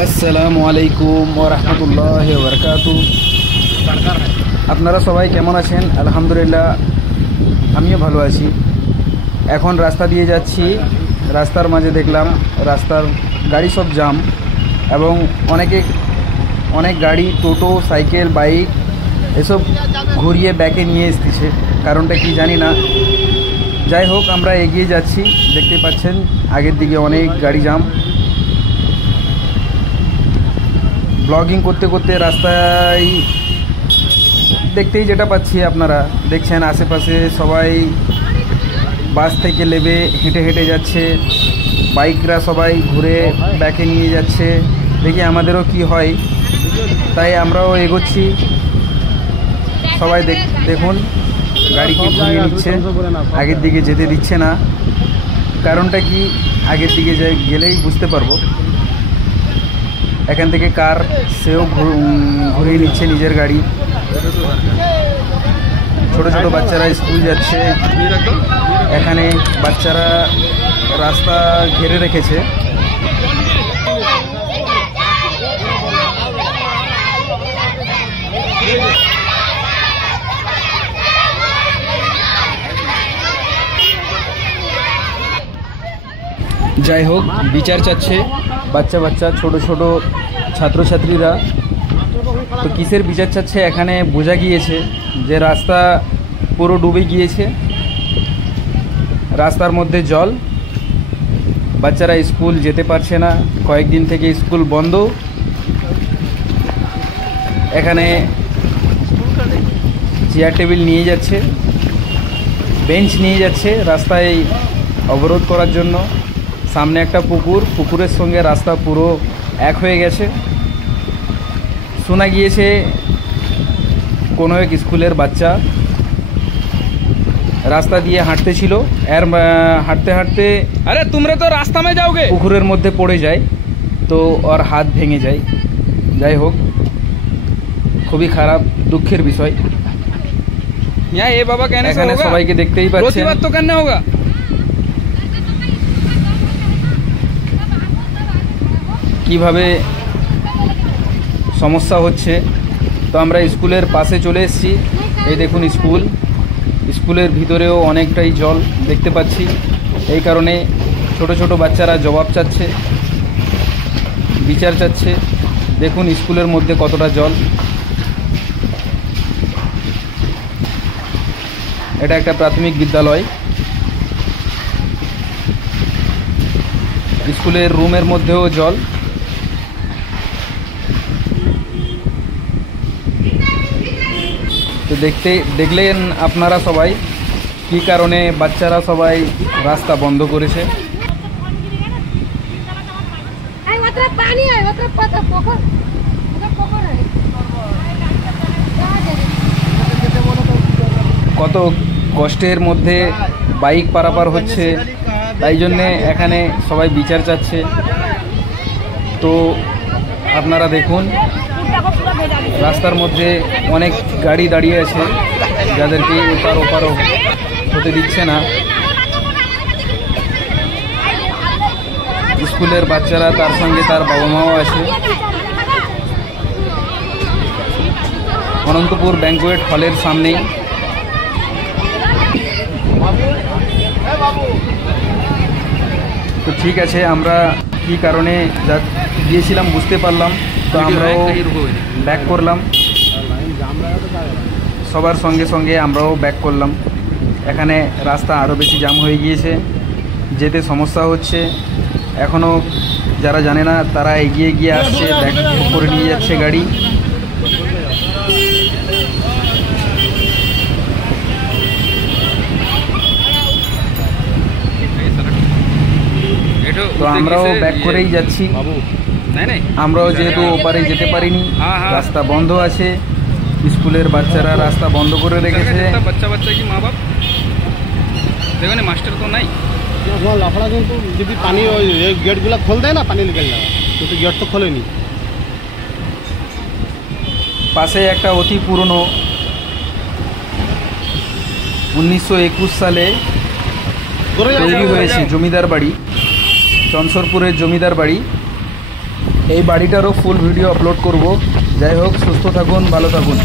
আসসালামু আলাইকুম ওয়া রাহমাতুল্লাহি ওয়া বারাকাতুহু। আপনারা সবাই কেমন আছেন? আলহামদুলিল্লাহ আমিও ভালো আছি। এখন রাস্তা দিয়ে যাচ্ছি, রাস্তার মাঝে দেখলাম রাস্তার গাড়ি সব জাম এবং অনেক গাড়ি, টোটো, সাইকেল, বাইক এসব ঘুরিয়ে ব্যাকে নিয়ে এসেছে। কারণটা কি জানি না। যাই হোক, আমরা এগিয়ে যাচ্ছি। দেখতে পাচ্ছেন আগের দিকে অনেক গাড়ি জাম। ব্লগিং করতে করতে রাস্তায় দেখতেই যেটা পাচ্ছি, আপনারা দেখছেন আশেপাশে সবাই বাস থেকে নেমে হেঁটে হেঁটে যাচ্ছে, বাইকরা সবাই ঘুরে ব্যাকে নিয়ে যাচ্ছে। দেখি আমাদেরও কি হয়, তাই আমরাও এগোচ্ছি। সবাই দেখুন গাড়িকে ঘুরিয়ে নিচ্ছে, আগের দিকে যেতে দিচ্ছে না। কারণটা কি আগের দিকে গেলেই বুঝতে পারবো। এখান থেকে কার সেও ঘুরিয়ে নিচ্ছে নিজের গাড়ি। ছোট ছোট বাচ্চারা স্কুল যাচ্ছে। এখানে বাচ্চারা রাস্তা ঘিরে রেখেছে। যাই হোক, বিচার চাচ্ছে বাচ্চা ছোট ছোট ছাত্রছাত্রীরা। তো কিসের বিচার চাচ্ছে এখানে বোঝা গিয়েছে যে রাস্তা পুরো ডুবে গিয়েছে, রাস্তার মধ্যে জল, বাচ্চারা স্কুল যেতে পারছে না, কয়েকদিন থেকে স্কুল বন্ধ। এখানে চেয়ার টেবিল নিয়ে যাচ্ছে, বেঞ্চ নিয়ে যাচ্ছে রাস্তায় অবরোধ করার জন্য। সামনে একটা পুকুরের সঙ্গে রাস্তা পুরো এক হয়ে গেছে। শোনা গিয়েছে কোনো এক স্কুলের বাচ্চা রাস্তা দিয়ে হাঁটতেছিল, আর হাঁটতে হাঁটতে আরে তোমরা তো রাস্তা মে যাওগে, পুকুরের মধ্যে পড়ে যায়, তো ওর হাত ভেঙে যায়। যাই হোক, খুবই খারাপ, দুঃখের বিষয়। এখানে সবাইকে দেখতেই পাচ্ছেন। কিভাবে সমস্যা হচ্ছে। তো আমরা স্কুলের পাশে চলে এসেছি। এই দেখুন স্কুলের ভিতরেও অনেকটাই জল দেখতে পাচ্ছি। এই কারণে ছোট ছোট বাচ্চারা জবাব চাচ্ছে, বিচার চাচ্ছে। দেখুন স্কুলের মধ্যে কতটা জল। এটা একটা প্রাথমিক বিদ্যালয়। স্কুলের রুমের মধ্যেও জল। তো দেখলেন আপনারা সবাই কি কারণে বাচ্চারা সবাই রাস্তা বন্ধ করেছে। কত কষ্টের মধ্যে বাইক পারাপার হচ্ছে, তাই জন্যে এখানে সবাই বিচার চাচ্ছে। তো আপনারা দেখুন রাস্তার মধ্যে অনেক গাড়ি দাঁড়িয়ে আছে, যাদেরকে এপার ওপারও হতে দিচ্ছে না। স্কুলের বাচ্চারা, তার সঙ্গে তার বাবা মাও আছে। অনন্তপুর ব্যাঙ্কুয়েট হলের সামনেই। তো ঠিক আছে, আমরা কি কারণে গিয়েছিলাম বুঝতে পারলাম। তো আমরাও ব্যাক করলাম, সবার সঙ্গে সঙ্গে আমরাও ব্যাক করলাম। এখানে রাস্তা আরও বেশি জাম হয়ে গিয়েছে, যেতে সমস্যা হচ্ছে। এখনও যারা জানে না তারা এগিয়ে গিয়ে আসছে, ব্যাক করে নিয়ে যাচ্ছে গাড়ি। তো আমরাও ব্যাক করেই যাচ্ছি। আমরাও যেহেতু ওপারে যেতে পারিনি, রাস্তা বন্ধ আছে, স্কুলের বাচ্চারা রাস্তা বন্ধ করে রেখেছে। বাচ্চা কি মা বাপ দেখবেন, মাস্টার তো নাই। লাফড়া কিন্তু যদি পানি ওই গেটগুলো খোল দেয় না, পানি নিকল যাবে, কিন্তু গেট তো খোলেনি। পাশে একটা অতি পুরনো 1921 সালে তৈরি হয়েছে জমিদার বাড়ি, চনসরপুরের জমিদার বাড়ি। এই বাড়িটারও ফুল ভিডিও আপলোড করব। যাই হোক, সুস্থ থাকুন, ভালো থাকুন।